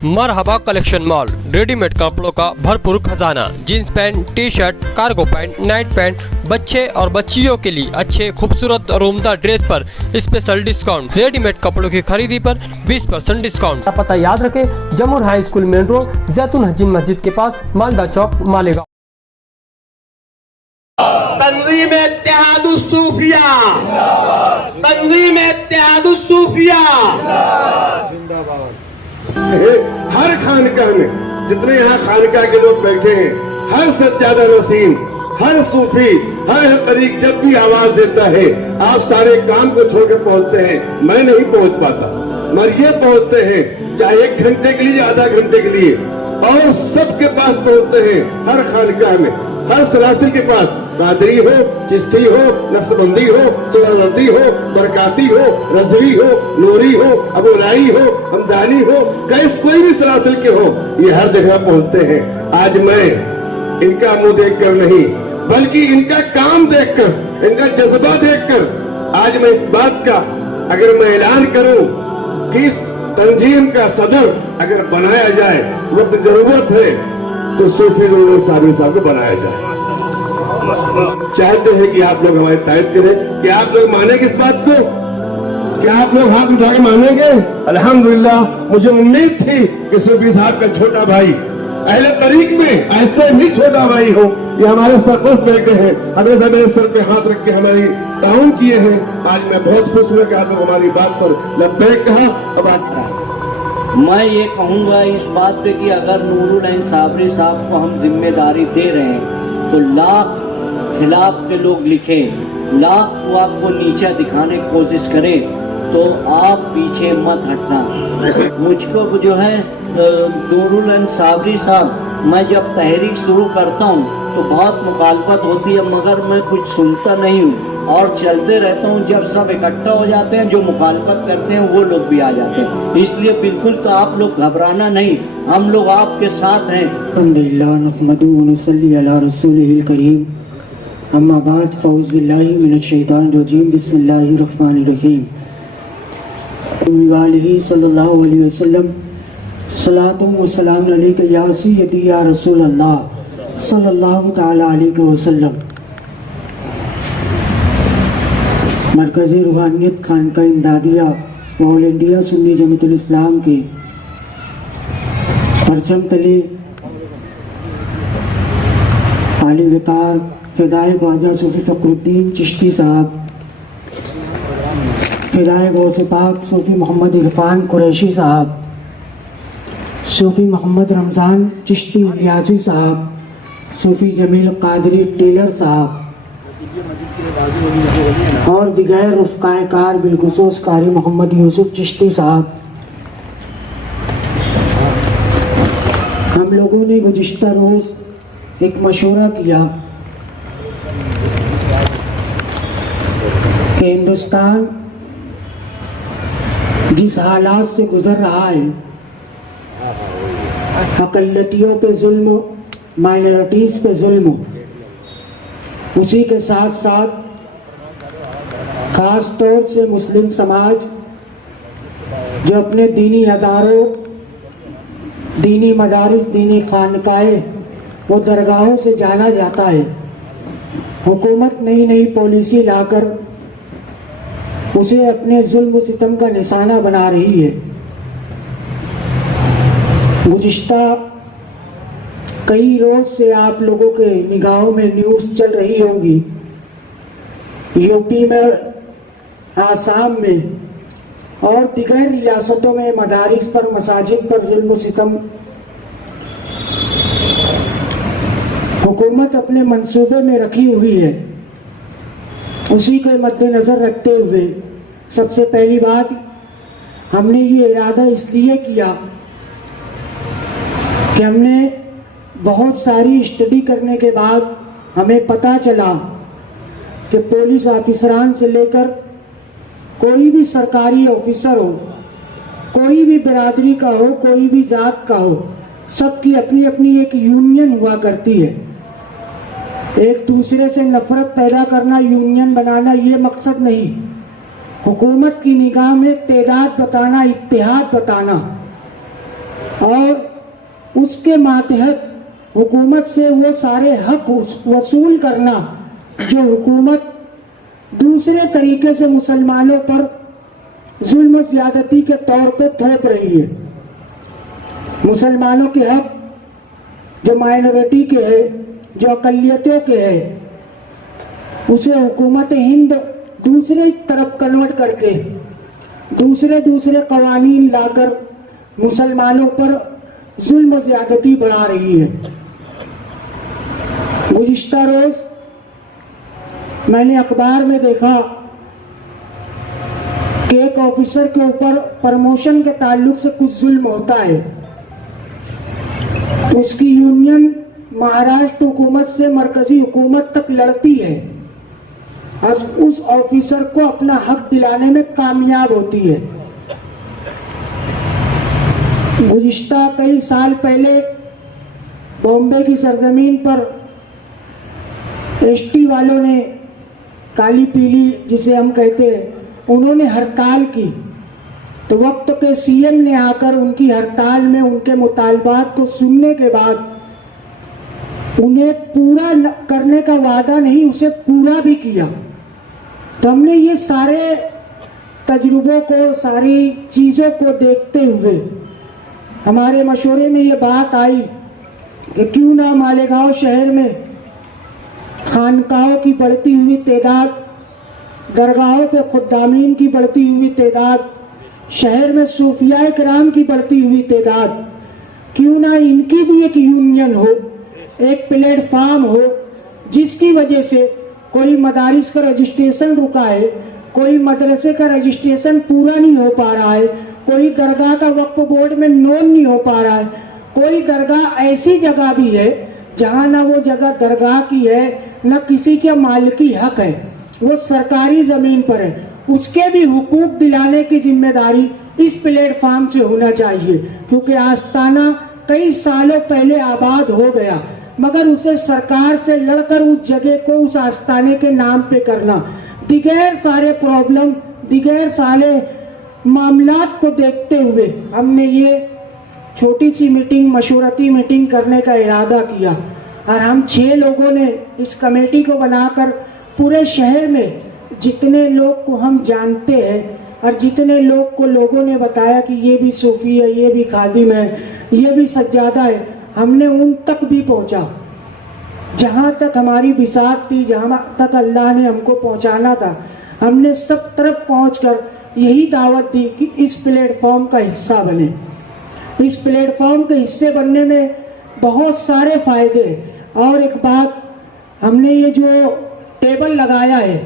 मरहबा collection mall readymade कपड़ों का भरपूर खजाना, jeans pant, T shirt, cargo pant, night pant, बच्चे और बच्चियों के लिए अच्छे खूबसूरत और उम्दा ड्रेस पर स्पेशल डिस्काउंट। रेडीमेड कपड़ों की खरीदी पर 20% डिस्काउंट। पता याद रखें, जमूर हाई स्कूल मेन रोड, जैतून हजीन मस्जिद के पास, मालदा चौक, मालेगांव। तंजीम इत्तेहादुस सूफिया, तंजीम इत्तेहादुस सूफिया हर खानकाह में जितने यहाँ खानकाह के लोग बैठे हैं, हर सज्जादा नसीम, हर सूफी, हर तरीक जब भी आवाज देता है, आप सारे काम को छोड़कर पहुंचते हैं। मैं नहीं पहुंच पाता, मगर ये पहुंचते हैं, चाहे 1 घंटे के लिए, आधा घंटे के लिए, और सबके पास पहुंचते हैं। हर खानकाह में, हर सलासिल के पास, कादरी हो, चिश्ती हो, नक्शबंदी हो, सुहरवर्दी हो, बरकाती हो, रज़वी हो, नूरी हो, अबुलाई हो, हमदानी हो, कैस कोई भी सलासिल के हो, ये हर जगह पहुंचते हैं। आज मैं इनका मुंह देखकर नहीं, बल्कि इनका काम देखकर, इनका जज्बा देखकर, आज मैं इस बात का अगर मैं ऐलान करूं कि इस तंजीम का सदर अगर बनाया जाए, वक्त जरूरत है तो सूफी नूरुल साबरी साहब को बनाया जाए। चाहते हैं कि आप लोग हमारी तारीफ करें, कि आप लोग मानेंगे इस बात को, कि आप लोग हाथ उठा के मानेंगे। अल्हम्दुलिल्लाह, मुझे उम्मीद थी कि सूफी साहब का छोटा भाई अहले तरीक में ऐसे भी छोटा भाई हो। ये हमारे सरपंच बैठे हैं, हमेशा मेरे सर पे हाथ रख के हमारी ताउन किए हैं। आज मैं बहुत खुश हूं कि आप लोग हमारी बात पर लब्बैक कहा। अब आप मैं ये कहूँगा इस बात पे कि अगर नूरुल ऐन साबरी साहब को हम जिम्मेदारी दे रहे हैं तो लाख खिलाफ के लोग लिखें, लाख को आपको नीचा दिखाने की कोशिश करें, तो आप पीछे मत हटना। मुझको जो है नूरुल ऐन साबरी साहब, मैं जब तहरीक शुरू करता हूँ तो बहुत मुखालफत होती है, मगर मैं कुछ सुनता नहीं हूँ और चलते रहता हूँ। जब सब इकट्ठा हो जाते हैं, जो मुखालफत करते हैं वो लोग भी आ जाते हैं। इसलिए बिल्कुल तो आप लोग घबराना नहीं, हम लोग आपके साथ हैं। अल्हम्दुलिल्लाह नहमदुहु व नसल्ली अला रसूलिहिल करीम, अम्मा बाद, फ़ऊज़ बिल्लाहि मिनश शैतानिर रजीम, बिस्मिल्लाहिर रहमानिर रहीम। व आलिहि सल्लल्लाहु अलैहि वसल्लम, सलातु व सलाम अलैका या सय्यदी या रसूल अल्लाह सल्लल्लाहु तआला अलैहि वसल्लम। मरकज़ी रूहानियत खानका इमदादिया ऑल इंडिया सुन्नी जमीयतुल इस्लाम के परचम तले आली वकार फिदाए ख्वाजा सूफी फ़खरुद्दीन चिश्ती साहब, फिदाए गौसे पाक सूफी मोहम्मद इरफान कुरैशी साहब, सूफी मोहम्मद रमज़ान चिश्ती इलियासी साहब, सूफी जमील कादरी टेलर साहब और दिगर रुफ़क़ाए कार बिलखुसूस कारी मोहम्मद यूसुफ चिश्ती साहब। हम लोगों ने गुज़िश्ता रोज़ एक मशवरा किया कि हिंदुस्तान जिस हालात से गुज़र रहा है, अक़लियतियों पे जुल्म, माइनॉरिटीज़ पे जुल्म, उसी के साथ साथ ख़ास तौर से मुस्लिम समाज जो अपने दीनी अदारों, दीनी मदारिस, दीनी खानकाएँ वो दरगाहों से जाना जाता है, हुकूमत नई नई पॉलिसी लाकर उसे अपने जुल्म सितम का निशाना बना रही है। गुज़िश्ता कई रोज से आप लोगों के निगाहों में न्यूज़ चल रही होगी, यूपी में, आसाम में और दिगर रियासतों में मदारिस पर, मसाजिद पर जुल्म सितम हुकूमत अपने मंसूबे में रखी हुई है। उसी के मद्देनज़र रखते हुए सबसे पहली बात, हमने ये इरादा इसलिए किया कि हमने बहुत सारी स्टडी करने के बाद हमें पता चला कि पुलिस ऑफिसरान से लेकर कोई भी सरकारी ऑफिसर हो, कोई भी बिरादरी का हो, कोई भी जात का हो, सबकी अपनी अपनी एक यूनियन हुआ करती है। एक दूसरे से नफरत पैदा करना, यूनियन बनाना, ये मकसद नहीं। हुकूमत की निगाह में तेदाद बताना, इत्तेहाद बताना, और اس کے ماتحت حکومت سے وہ سارے حق وصول کرنا جو حکومت دوسرے طریقے سے مسلمانوں پر ظلم و زیادتی کے طور پہ تھوپ رہی ہے. مسلمانوں کے حق جو مائنورٹی کے ہے، جو اقلیتوں کے ہے، اسے حکومت ہند دوسرے طرف کنورٹ کر کے دوسرے قوانین لا کر مسلمانوں پر ظلم و زیادتی بڑھا رہی ہے. گزشتہ روز میں نے اخبار میں دیکھا کہ ایک آفیسر کے اوپر پروموشن کے تعلق سے کچھ ظلم ہوتا ہے. اس کی یونین مہاراشٹر حکومت سے مرکزی حکومت تک لڑتی ہے اور اس آفیسر کو اپنا حق دلانے میں کامیاب ہوتی ہے. گزشتہ کئی سال پہلے بامبے کی سرزمین پر ایس ٹی والوں نے، کالی پیلی جسے ہم کہتے ہیں، انہوں نے ہڑتال کی تو وقت کے سی ایم نے آ کر ان کی ہڑتال میں ان کے مطالبات کو سننے کے بعد انہیں پورا کرنے کا وعدہ نہیں، اسے پورا بھی کیا. تو ہم نے یہ سارے تجربوں کو، ساری چیزوں کو دیکھتے ہوئے ہمارے مشورے میں یہ بات آئی کہ کیوں نہ مالیگاؤں شہر میں خانقاہوں کی بڑھتی ہوئی تعداد، درگاہوں پہ خدامین کی بڑھتی ہوئی تعداد، شہر میں صوفیاء کرام کی بڑھتی ہوئی تعداد، کیوں نہ ان کی بھی ایک یونین ہو، ایک پلیٹ فارم ہو جس کی وجہ سے کوئی مدارس کا رجسٹریشن رکا ہے، کوئی مدرسے کا رجسٹریشن پورا نہیں ہو پا رہا ہے، کوئی درگاہ کا وقف بورڈ میں نون نہیں ہو پا رہا ہے، کوئی درگاہ ایسی جگہ بھی ہے جہاں نہ وہ جگہ درگاہ کی ہے نہ کسی کے مالکی حق ہے، وہ سرکاری زمین پر ہے، اس کے بھی حقوق دلانے کی ذمہ داری اس پلیٹ فارم سے ہونا چاہیے. کیونکہ آستانہ کئی سالوں پہلے آباد ہو گیا، مگر اسے سرکار سے لڑ کر اس جگہ کو اس آستانے کے نام پہ کرنا، دیگر سارے پرابلم، دیگر سارے معاملات کو دیکھتے ہوئے ہم نے یہ چھوٹی سی میٹنگ، مشورتی میٹنگ کرنے کا ارادہ کیا. اور ہم 6 لوگوں نے اس کمیٹی کو بنا کر پورے شہر میں جتنے لوگ کو ہم جانتے ہیں اور جتنے لوگ کو لوگوں نے بتایا کہ یہ بھی صوفی ہے، یہ بھی خادم ہے، یہ بھی سجادہ ہے، ہم نے ان تک بھی پہنچا. جہاں تک ہماری بساط تھی، جہاں تک اللہ نے ہم کو پہنچانا تھا، ہم نے سب طرف پہنچ کر یہی دعوت دی کہ اس پلیٹ فارم کا حصہ بنے. اس پلیٹ فارم کے حصے بننے میں بہت سارے فائدے ہیں. اور ایک بات، ہم نے یہ جو ٹیبل لگایا ہے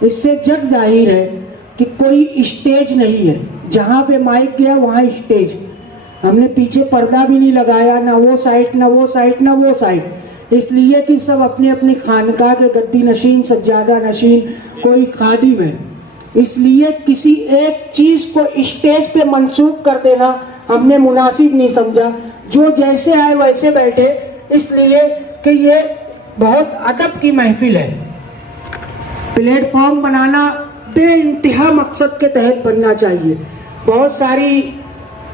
اس سے جگ ظاہر ہے کہ کوئی اسٹیج نہیں ہے، جہاں پہ مائک گیا وہاں اسٹیج. ہم نے پیچھے پردہ بھی نہیں لگایا، نہ وہ سائٹ نہ وہ سائٹ نہ وہ سائٹ، اس لیے کہ سب اپنی اپنی خانقاہ کے گدی نشین، سجادہ نشین، کوئی خادم ہے. اس لیے کسی ایک چیز کو اسٹیج پہ منسوب کر دینا ہم نے مناسب نہیں سمجھا. جو جیسے آئے ویسے بیٹھے، اس لیے کہ یہ بہت ادب کی محفل ہے. پلیٹ فارم بنانا بے انتہا مقصد کے تحت بننا چاہیے. بہت ساری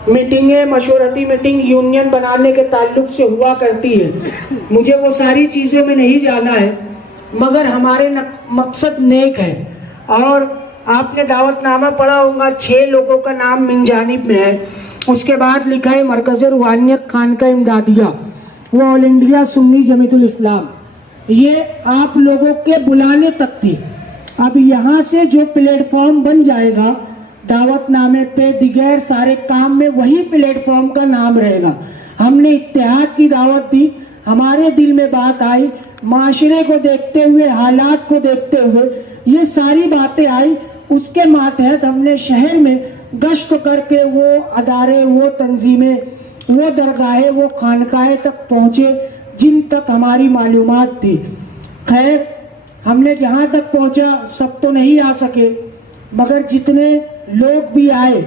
میٹنگیں، مشورتی میٹنگ یونین بنانے کے تعلق سے ہوا کرتی ہے، مجھے وہ ساری چیزوں میں نہیں جانا ہے، مگر ہمارے مقصد نیک ہے. اور آپ نے دعوت نامہ پڑھا ہوگا، 6 لوگوں کا نام من جانب میں ہے. اس کے بعد لکھا ہے مرکز روحانیت خانقاہ امدادیہ، وہ آل انڈیا سنی جمعیت الاسلام. یہ آپ لوگوں کے بلانے تک تھی. اب یہاں سے جو پلیٹ فارم بن جائے گا، دعوت نامے پہ دیگر سارے کام میں وہی پلیٹ فارم کا نام رہے گا. ہم نے اتحاد کی دعوت دی، ہمارے دل میں بات آئی، معاشرے کو دیکھتے ہوئے، حالات کو دیکھتے ہوئے یہ ساری باتیں آئی. اس کے ماتحت ہم نے شہر میں گشت کر کے وہ ادارے، وہ تنظیمیں، وہ درگاہیں، وہ خانقاہیں تک پہنچے جن تک ہماری معلومات تھی. خیر، ہم نے جہاں تک پہنچا، سب تو نہیں آ سکے، مگر جتنے لوگ بھی آئے،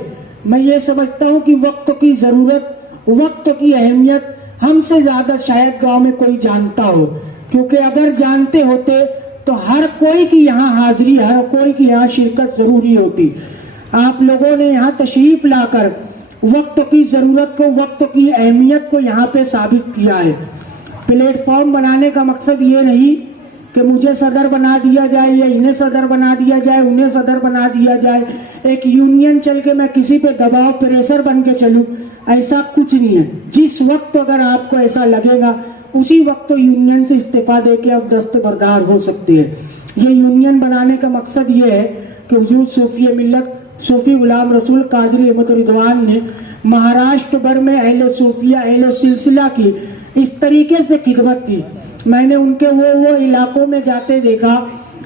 میں یہ سمجھتا ہوں کہ وقت کی ضرورت، وقت کی اہمیت ہم سے زیادہ شاید گاؤں میں کوئی جانتا ہو. کیونکہ اگر جانتے ہوتے تو ہر کوئی کی یہاں حاضری، ہر کوئی کی یہاں شرکت ضروری ہوتی. آپ لوگوں نے یہاں تشریف لا کر वक्त की ज़रूरत को, वक्त की अहमियत को यहाँ पे साबित किया है। प्लेटफॉर्म बनाने का मकसद ये नहीं कि मुझे सदर बना दिया जाए या इन्हें सदर बना दिया जाए, उन्हें सदर बना दिया जाए, एक यूनियन चल के मैं किसी पे दबाव प्रेशर बन के चलूँ, ऐसा कुछ नहीं है। जिस वक्त अगर आपको ऐसा लगेगा उसी वक्त तो यूनियन से इस्तीफा दे के आप दस्तबरदार हो सकती है। ये यूनियन बनाने का मकसद ये है कि हुजूर सूफी मिल्लत सूफी गुलाम रसूल कादरी अहमद रिदवान ने महाराष्ट्र भर में अहले सूफिया अहले सिलसिला की इस तरीके से खिदमत की। मैंने उनके वो इलाकों में जाते देखा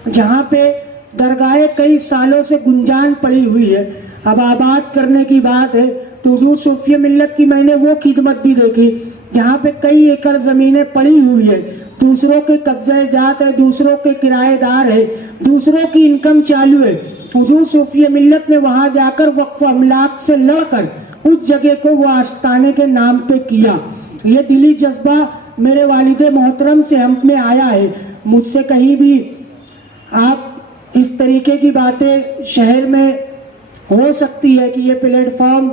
जहाँ पे दरगाहें कई सालों से गुंजान पड़ी हुई है। अब आबाद करने की बात है तो हुजूर सूफी मिल्लत की मैंने वो खिदमत भी देखी जहाँ पे कई एकड़ जमीनें पड़ी हुई है, दूसरों के कब्जे जात है, दूसरों के किराएदार है, दूसरों की इनकम चालू है। हुजूर सूफी मिल्लत ने वहां जाकर वक्फ अमलाक से लड़कर उस जगह को वो आस्ताने के नाम पे किया। ये दिली जज्बा मेरे वालिदे मोहतरम से हम में आया है। मुझसे कहीं भी आप इस तरीके की बातें शहर में हो सकती है कि ये प्लेटफॉर्म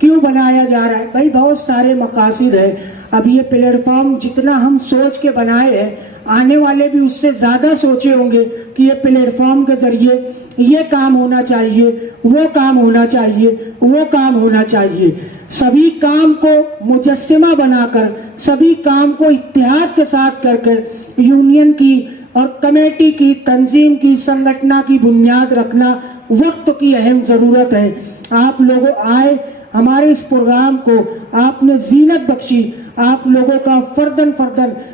क्यों बनाया जा रहा है, भाई बहुत सारे मकासद है। अब ये प्लेटफॉर्म जितना हम सोच के बनाए हैं, आने वाले भी उससे ज़्यादा सोचे होंगे कि ये प्लेटफॉर्म के ज़रिए ये काम होना चाहिए, वो काम होना चाहिए, वो काम होना चाहिए। सभी काम को मुजस्समा बनाकर, सभी काम को इत्तेहाद के साथ करके यूनियन की और कमेटी की, तंजीम की, संगठना की बुनियाद रखना वक्त की अहम ज़रूरत है। आप लोगों आए हमारे इस प्रोग्राम को, आपने जीनत बख्शी, आप लोगों का फर्दन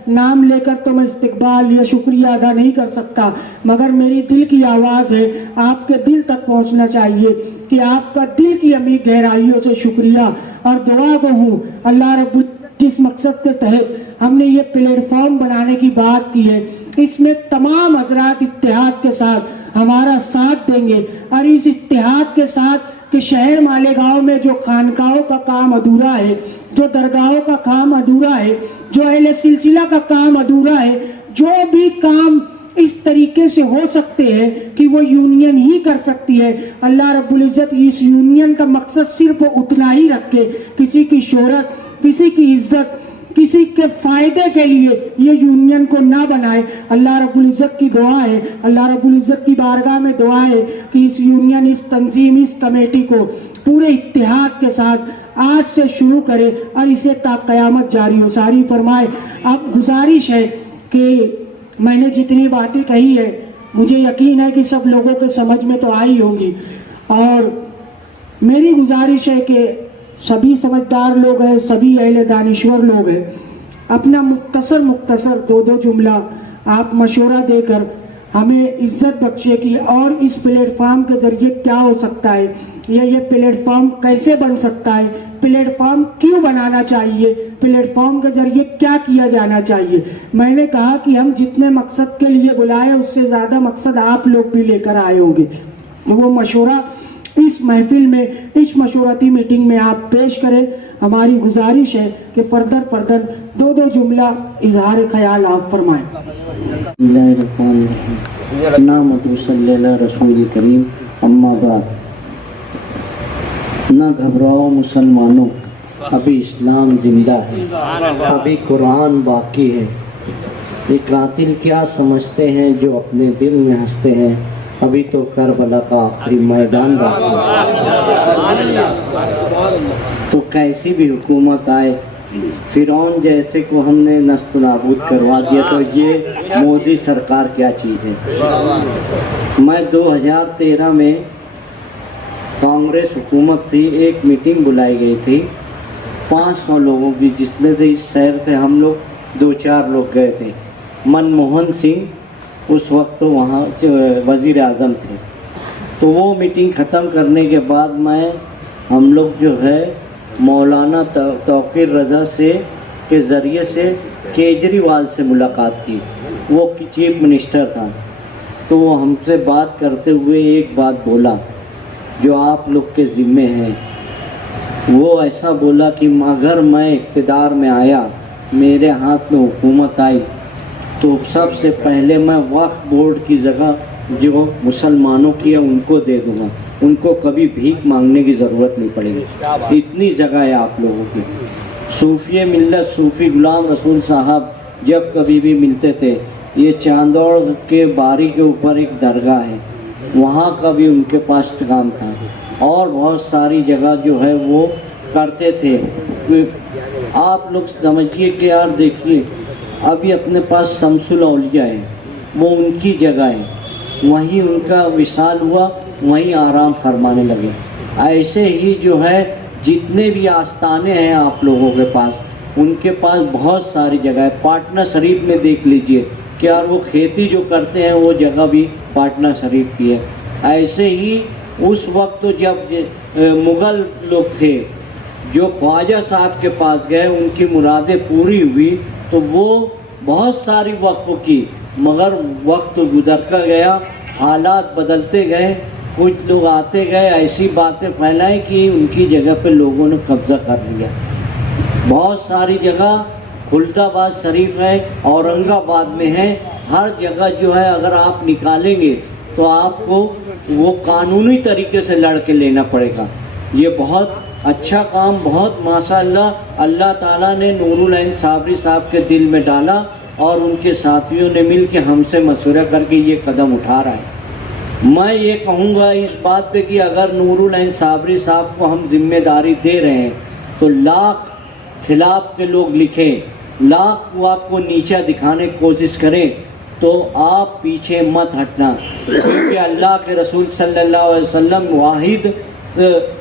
नाम लेकर तो मैं इस्तकबाल या शुक्रिया अदा नहीं कर सकता, मगर मेरी दिल की आवाज़ है, आपके दिल तक पहुंचना चाहिए कि आपका दिल की अमीर गहराइयों से शुक्रिया और दुआ को हूँ अल्लाह रब्बुल जिस मकसद के तहत हमने ये प्लेटफॉर्म बनाने की बात की है, इसमें तमाम हजरात इत्तेहाद के साथ हमारा साथ देंगे और इस इत्तेहाद के साथ कि शहर मालेगांव में जो खानकाहों का काम अधूरा है, जो दरगाहों का काम अधूरा है, जो अहले सिलसिला का काम अधूरा है, जो भी काम इस तरीके से हो सकते हैं कि वो यूनियन ही कर सकती है। अल्लाह रब्बुल इज़्ज़त इस यूनियन का मकसद सिर्फ उतना ही रखे, किसी की शोहरत, किसी की इज्जत, किसी के फायदे के लिए ये यूनियन को ना बनाए। अल्लाह रब्बुल इज़्ज़त की दुआ है, अल्लाह रब्बुल इज़्ज़त की बारगाह में दुआ है कि इस यूनियन, इस तंजीम, इस कमेटी को पूरे इत्तेहाद के साथ आज से शुरू करे और इसे ता क़यामत जारी हो सारी फरमाए। अब गुजारिश है कि मैंने जितनी बातें कही है मुझे यकीन है कि सब लोगों के समझ में तो आई होंगी, और मेरी गुजारिश है कि सभी समझदार लोग हैं, सभी अहले दानिश्वर लोग हैं, अपना मुख्तसर दो जुमला आप मशवरा देकर हमें इज्जत बख्शे की और इस प्लेटफॉर्म के ज़रिए क्या हो सकता है, ये प्लेटफॉर्म कैसे बन सकता है, प्लेटफॉर्म क्यों बनाना चाहिए, प्लेटफॉर्म के ज़रिए क्या किया जाना चाहिए। मैंने कहा कि हम जितने मकसद के लिए बुलाए उससे ज़्यादा मकसद आप लोग भी लेकर आए होंगे, तो वो मशवरा इस महफिल में, इस मशवरती मीटिंग में आप पेश करें। हमारी गुजारिश है कि फर्दर दो जुमला इजहार ख्याल आप फरमाएं। रसूल करीम, अम्मा बाद। ना घबराओ मुसलमानों, अभी इस्लाम जिंदा है, अभी कुरान बाकी है। ये कातिल क्या समझते हैं जो अपने दिल में हंसते हैं, अभी तो करबला का आखिरी मैदान बाकी है। तो कैसी भी हुकूमत आए, फिरौन जैसे को हमने नस्त नाबूद करवा दिया, तो ये मोदी सरकार क्या चीज़ है। मैं 2013 में कांग्रेस हुकूमत थी, एक मीटिंग बुलाई गई थी 500 लोगों की, जिसमें से इस शहर से हम लोग 2-4 लोग गए थे। मनमोहन सिंह उस वक्त तो वहाँ वज़ीर आज़म थे। तो वो मीटिंग ख़त्म करने के बाद हम लोग जो है मौलाना तौक़ीर रज़ा से के ज़रिए से केजरीवाल से मुलाकात की। वो चीफ मिनिस्टर था, तो वो हमसे बात करते हुए एक बात बोला जो आप लोग के ज़िम्मे है। वो ऐसा बोला कि अगर मैं इक़्तिदार में आया, मेरे हाथ में हुकूमत आई, तो सबसे पहले मैं वक्फ बोर्ड की जगह जो मुसलमानों की है उनको दे दूँगा। ان کو کبھی بھیک مانگنے کی ضرورت نہیں پڑے گی. اتنی جگہ ہے آپ لوگوں کی. صوفی ملت صوفی غلام رسول صاحب جب کبھی بھی ملتے تھے، یہ چاندوڑ کے باری کے اوپر ایک درگاہ ہے، وہاں کا بھی ان کے پاس کام تھا، اور بہت ساری جگہ جو ہے وہ کرتے تھے. آپ لوگ سمجھیے کہ یار دیکھیے ابھی اپنے پاس شمس الاولیاء ہے، وہ ان کی جگہ ہے، وہیں ان کا وصال ہوا، وہیں آرام فرمانے لگے. ایسے ہی جو ہے جتنے بھی آستانے ہیں آپ لوگوں کے پاس، ان کے پاس بہت ساری جگہ ہے. پاٹنہ شریف میں دیکھ لیجئے کہ یار وہ کھیتی جو کرتے ہیں وہ جگہ بھی پاٹنہ شریف کی ہے. ایسے ہی اس وقت جب مغل لوگ تھے جو خواجہ صاحب کے پاس گئے، ان کی مرادیں پوری ہوئی تو وہ بہت ساری وقت کی، مگر وقت گزرتا گیا، حالات بدلتے گئے، کچھ لوگ آتے گئے، ایسی باتیں پھیلائیں کہ ان کی جگہ پہ لوگوں نے قبضہ کر لیا. بہت ساری جگہ خلد آباد شریف ہے، اورنگ آباد میں ہے، ہر جگہ جو ہے اگر آپ نکالیں گے تو آپ کو وہ قانونی طریقے سے لڑ کے لینا پڑے گا. یہ بہت اچھا کام، بہت ماشاءاللہ اللہ تعالیٰ نے نور العین صابری صاحب کے دل میں ڈالا، اور ان کے ساتھیوں نے مل کے ہم سے مشورہ کر کے یہ قدم اٹھا رہا ہے. میں یہ کہوں گا اس بات پہ کہ اگر نور العین صابری صاحب کو ہم ذمہ داری دے رہے ہیں تو لاکھ خلاف کے لوگ لکھیں، لاکھ وہ آپ کو نیچا دکھانے کی کوشش کریں، تو آپ پیچھے مت ہٹنا، کیونکہ اللہ کے رسول صلی اللہ علیہ وسلم واحد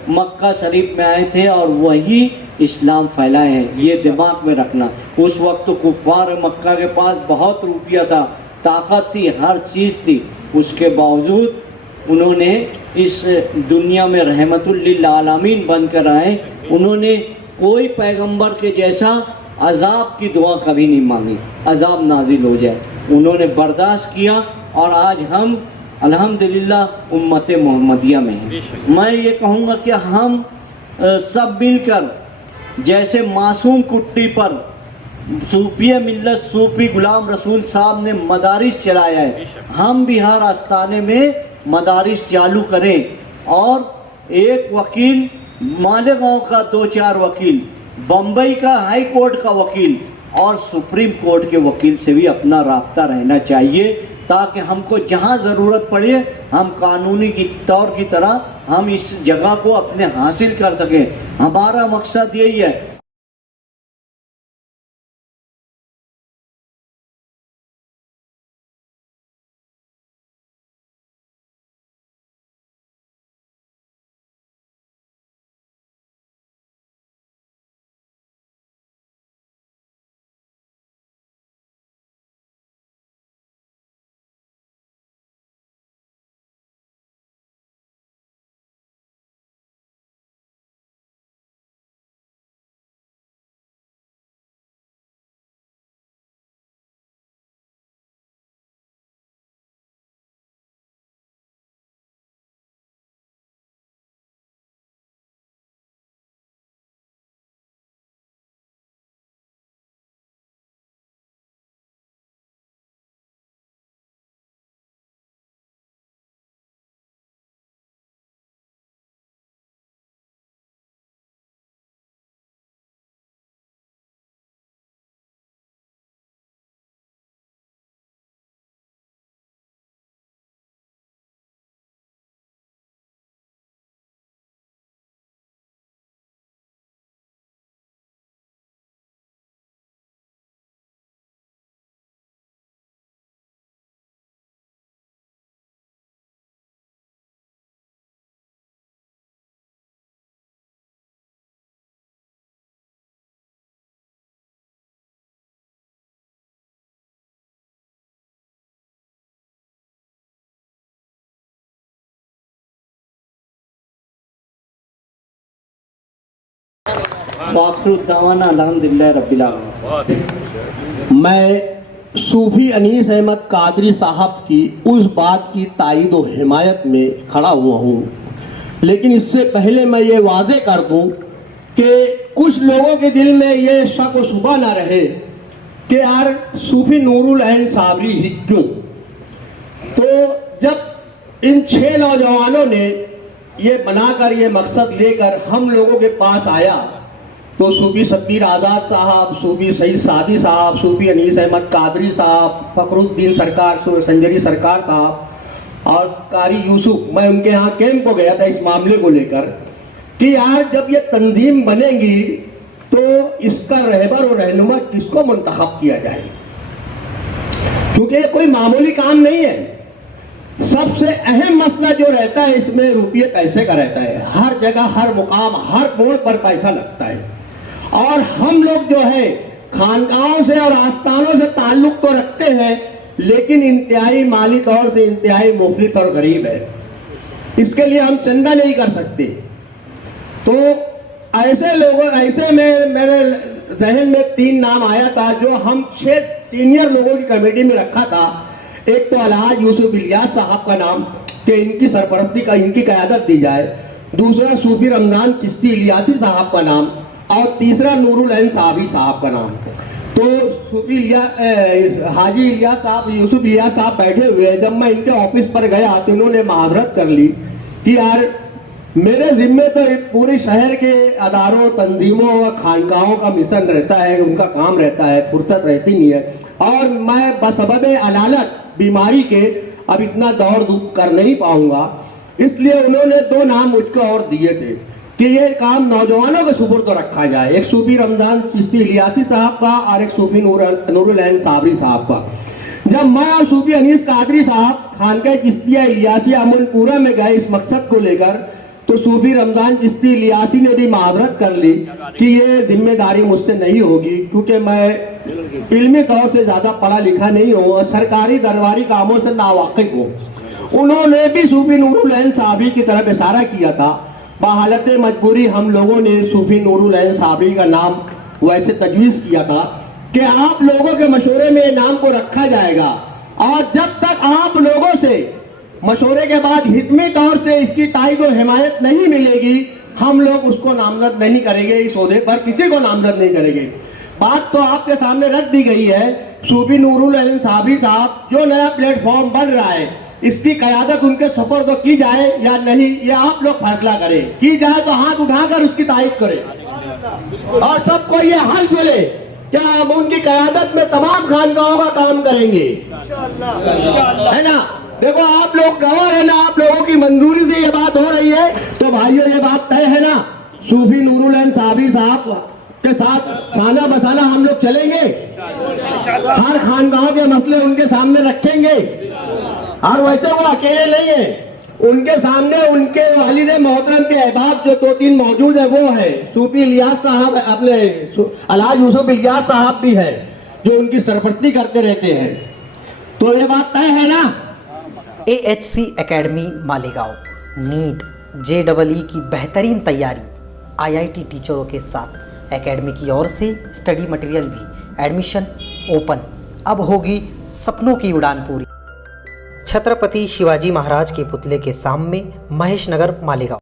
مکہ شریف میں آئے تھے اور وہی اسلام پھیلائے ہیں. یہ دماغ میں رکھنا. اس وقت تو کفار مکہ کے پاس بہت روپیہ تھا، طاقت تھی، ہر چیز تھی، اس کے باوجود انہوں نے اس دنیا میں رحمت للعالمین بن کر آئے. انہوں نے کوئی پیغمبر کے جیسا عذاب کی دعا کبھی نہیں مانگی، عذاب نازل ہو جائے. انہوں نے برداشت کیا، اور آج ہم الحمدللہ امت محمدیہ میں ہیں. میں یہ کہوں گا کہ ہم سب مل کر جیسے معصوم کٹی پر صوفی ملت صوفی غلام رسول صاحب نے مدارس چلایا ہے، ہم بھی ہر آستانے میں مدارس چالو کریں، اور ایک وکیل مالیگاؤں کا 2-4 وکیل، بمبئی کا ہائی کورٹ کا وکیل اور سپریم کورٹ کے وکیل سے بھی اپنا رابطہ رہنا چاہیے، تاکہ ہم کو جہاں ضرورت پڑے ہم قانونی کی طور کی طرح ہم اس جگہ کو اپنے حاصل کر سکیں. ہمارا مقصد یہی ہے. وآخر الدعوانا الحمدللہ رب العالمین. میں صوفی انیس احمد قادری صاحب کی اس بات کی تائید و حمایت میں کھڑا ہوا ہوں، لیکن اس سے پہلے میں یہ واضح کر دوں کہ کچھ لوگوں کے دل میں یہ شک و شبہ نہ رہے کہ یار صوفی نور العین صابری ہی کیوں. تو جب ان 6 نوجوانوں نے ये बनाकर, ये मकसद लेकर हम लोगों के पास आया तो सूफी शब्बीर आज़ाद साहब, सूफी सईद सादी साहब, सूफी अनीस अहमद कादरी साहब, फखरुद्दीन सरकार, संजरी सरकार साहब और कारी यूसुफ, मैं उनके यहाँ कैंप को गया था इस मामले को लेकर कि यार जब ये तंजीम बनेगी तो इसका रहबर और रहनुमा किसको मुंतखब किया जाए, क्योंकि ये कोई मामूली काम नहीं है। सबसे अहम मसला जो रहता है इसमें रुपये पैसे का रहता है। हर जगह, हर मुकाम, हर मोड़ पर पैसा लगता है और हम लोग जो है खानकाहों से और आस्थानों से ताल्लुक तो रखते हैं, लेकिन इंतहाई माली तौर से इंतहाई मुफलिस और गरीब है। इसके लिए हम चंदा नहीं कर सकते। तो ऐसे लोगों, ऐसे में मेरे जहन में 3 नाम आया था जो हम 6 सीनियर लोगों की कमेटी में रखा था। एक तो अलहाज यूसुफ इलियास साहब का नाम कि इनकी सरपरस्ती का, इनकी क़यादत दी जाए। दूसरा सूफी रमजान चिश्ती इलियासी साहब का नाम और तीसरा नूरुल ऐन साहबी साहब का नाम। तो सूफी हाजी इलियास साहब, यूसुफ इलियास साहब बैठे हुए हैं। जब मैं इनके ऑफिस पर गया तो इन्होंने माजरत कर ली कि यार मेरे जिम्मे तो पूरे शहर के अदारों, तंजीमों और खानकाहों का मिशन रहता है, उनका काम रहता है, फुर्सत रहती नहीं है और मैं बसबब अलालत बीमारी के अब इतना दौड़ धूप कर नहीं पाऊंगा। इसलिए उन्होंने 2 नाम मुझको और दिए थे कि ये काम नौजवानों के सुपुर्द तो रखा जाए, एक सूफी रमजान चिश्ती इलियासी साहब का और एक सूफी नूरुल ऐन साबरी साहब का। जब मैं और सूफी अनीस कादरी साहब खानका चिश्तिया इलियासी अमनपुरा में गए इस मकसद को लेकर, तो सूफी रमजान चिश्ती इलियासी ने भी माजरत कर ली कि ये जिम्मेदारी मुझसे नहीं होगी, क्योंकि मैं इल्मी तौर से ज्यादा पढ़ा लिखा नहीं हूँ और सरकारी दरबारी कामों से नावाकिफ हूँ। उन्होंने भी सूफी नूरुल ऐन साबरी की तरफ इशारा किया था। बहालत मजबूरी हम लोगों ने सूफी नूरुल ऐन साबरी का नाम वैसे तजवीज़ किया था कि आप लोगों के मशवरे में ये नाम को रखा जाएगा और जब तक आप लोगों से मशवरे के बाद हितमी तौर से इसकी ताईद और हिमायत नहीं मिलेगी, हम लोग उसको नामजद नहीं करेंगे, इस ओहदे पर किसी को नामजद नहीं करेंगे। बात तो आपके सामने रख दी गई है। सूफी नूरुल ऐन साबरी साहब, जो नया प्लेटफॉर्म बन रहा है, इसकी क़यादत उनके सुपुर्द तो की जाए या नहीं, ये आप लोग फैसला करें। की जाए तो हाथ उठाकर उसकी तारीफ करें और सबको ये हाल मिले क्या हम उनकी क़यादत में तमाम खानकाहों का काम करेंगे, है ना। देखो आप लोग गवाह है ना, आप लोगों की मंजूरी से ये बात हो रही है, तो भाइयों ये बात तय है ना, सूफी नूरुल ऐन साबरी साहब के साथ खाना बसाना हम लोग चलेंगे, हर खानकाहों के मसले उनके सामने रखेंगे। और वैसे वो अकेले नहीं है, उनके सामने उनके वालिद मोहतरम के अहबाब जो 2-3 मौजूद है, वो है सूफी इलियास साहब, अपने अलहाज यूसुफ इलियास साहब भी है जो उनकी सरपरस्ती करते रहते हैं। तो ये बात तय है ना। AHC academy Malegaon NEET JEE की बेहतरीन तैयारी IIT टीचरों के साथ एकेडमी की ओर से स्टडी मटेरियल भी, एडमिशन ओपन। अब होगी सपनों की उड़ान पूरी। छत्रपति शिवाजी महाराज के पुतले के सामने, महेश नगर, मालेगांव।